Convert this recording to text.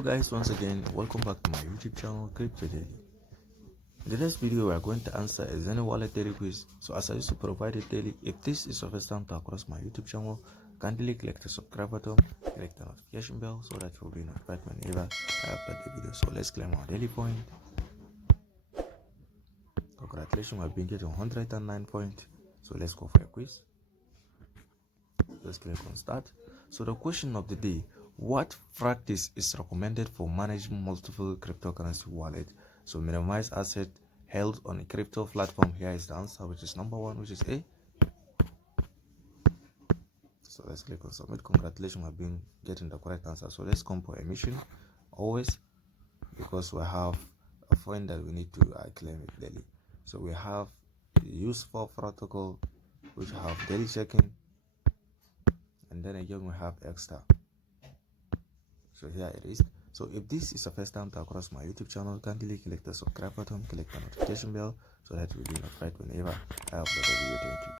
Hello guys, once again welcome back to my YouTube channel Crypto Daily. In the next video we are going to answer a XENEA Wallet Daily Quiz. So as I used to provide it daily, if this is your first time to across my YouTube channel, kindly click the subscribe button, click the notification bell so that you will be notified whenever I upload the video. So let's claim our daily point. Congratulations, we have been getting 109 points. So let's go for a quiz. Let's click on start. So the question of the day: what practice is recommended for managing multiple cryptocurrency wallets? So minimize asset held on a crypto platform. Here is the answer, which is number one, which is A. So let's click on submit. Congratulations, I've been getting the correct answer. So let's come for emission always, because we have a point that we need to claim it daily. So we have use for protocol, which have daily checking, and then again we have extra. So here it is. So if this is the first time to across my YouTube channel, kindly click the subscribe button, click the notification bell so that you will be notified whenever I upload a video. Thank you.